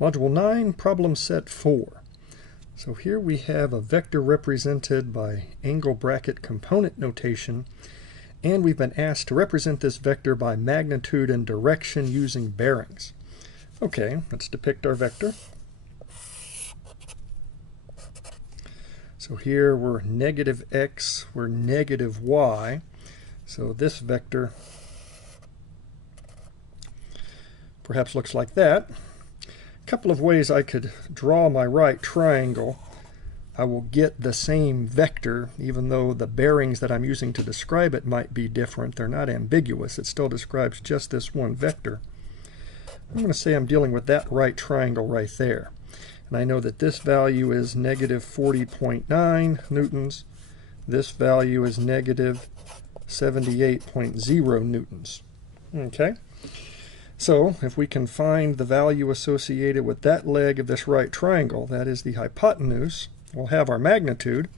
Module 9, problem set 4. So here we have a vector represented by angle bracket component notation, and we've been asked to represent this vector by magnitude and direction using bearings. Okay, let's depict our vector. So here we're negative x, we're negative y. So this vector perhaps looks like that. A couple of ways I could draw my right triangle. I will get the same vector, even though the bearings that I'm using to describe it might be different. They're not ambiguous. It still describes just this one vector. I'm going to say I'm dealing with that right triangle right there. And I know that this value is negative 40.9 newtons. This value is negative 78.0 newtons. Okay? So if we can find the value associated with that leg of this right triangle, that is the hypotenuse, we'll have our magnitude.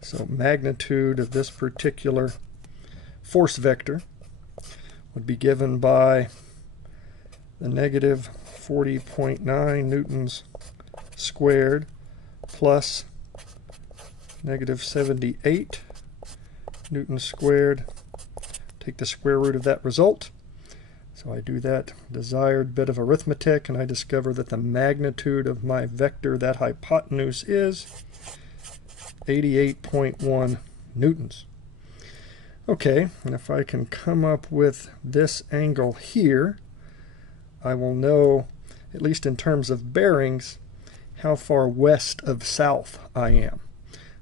So magnitude of this particular force vector would be given by the negative 40.9 newtons squared plus negative 78 newtons squared. Take the square root of that result. So I do that desired bit of arithmetic, and I discover that the magnitude of my vector, that hypotenuse, is 88.1 newtons. Okay, and if I can come up with this angle here, I will know, at least in terms of bearings, how far west of south I am.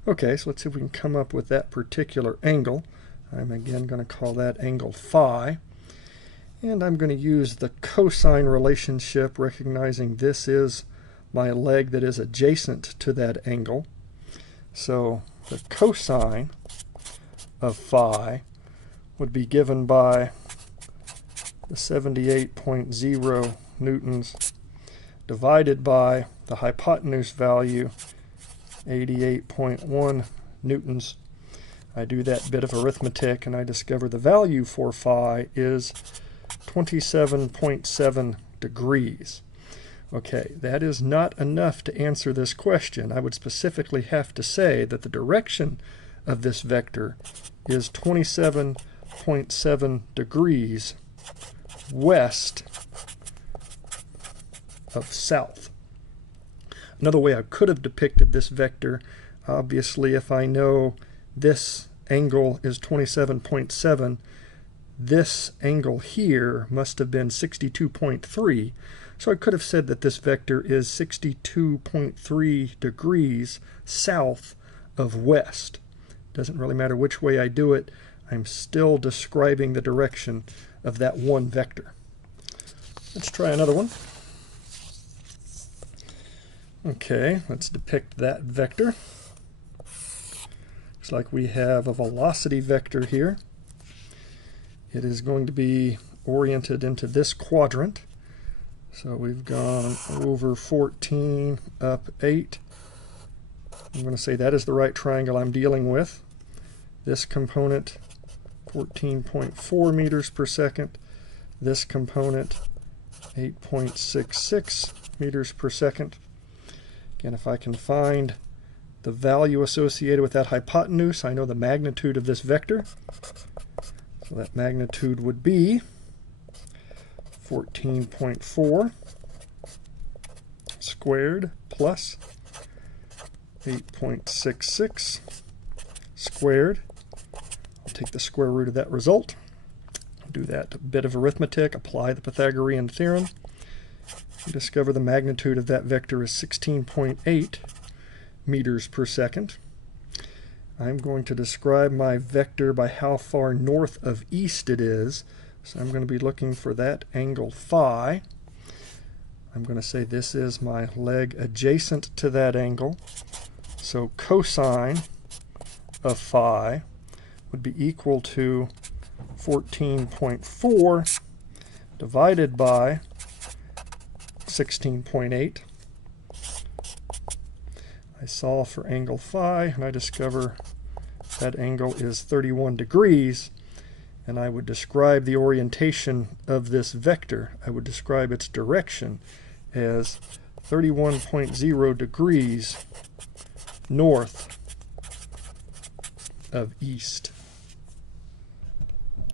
Okay, so let's see if we can come up with that particular angle. I'm again going to call that angle phi. And I'm going to use the cosine relationship, recognizing this is my leg that is adjacent to that angle. So the cosine of phi would be given by the 78.0 newtons divided by the hypotenuse value, 88.1 newtons. I do that bit of arithmetic and I discover the value for phi is 27.7 degrees. Okay, that is not enough to answer this question. I would specifically have to say that the direction of this vector is 27.7 degrees west of south. Another way I could have depicted this vector, obviously if I know this angle is 27.7, this angle here must have been 62.3. So I could have said that this vector is 62.3 degrees south of west. Doesn't really matter which way I do it. I'm still describing the direction of that one vector. Let's try another one. Okay, let's depict that vector. Looks like we have a velocity vector here. It is going to be oriented into this quadrant. So we've gone over 14, up 8. I'm going to say that is the right triangle I'm dealing with. This component, 14.4 meters per second. This component, 8.66 meters per second. Again, if I can find the value associated with that hypotenuse, I know the magnitude of this vector. So that magnitude would be 14.4 squared plus 8.66 squared. I'll take the square root of that result. Do that bit of arithmetic, apply the Pythagorean theorem. You discover the magnitude of that vector is 16.8 meters per second. I'm going to describe my vector by how far north of east it is. So I'm going to be looking for that angle phi. I'm going to say this is my leg adjacent to that angle. So cosine of phi would be equal to 14.4 divided by 16.8. I solve for angle phi, and I discover that angle is 31 degrees, and I would describe the orientation of this vector. I would describe its direction as 31.0 degrees north of east.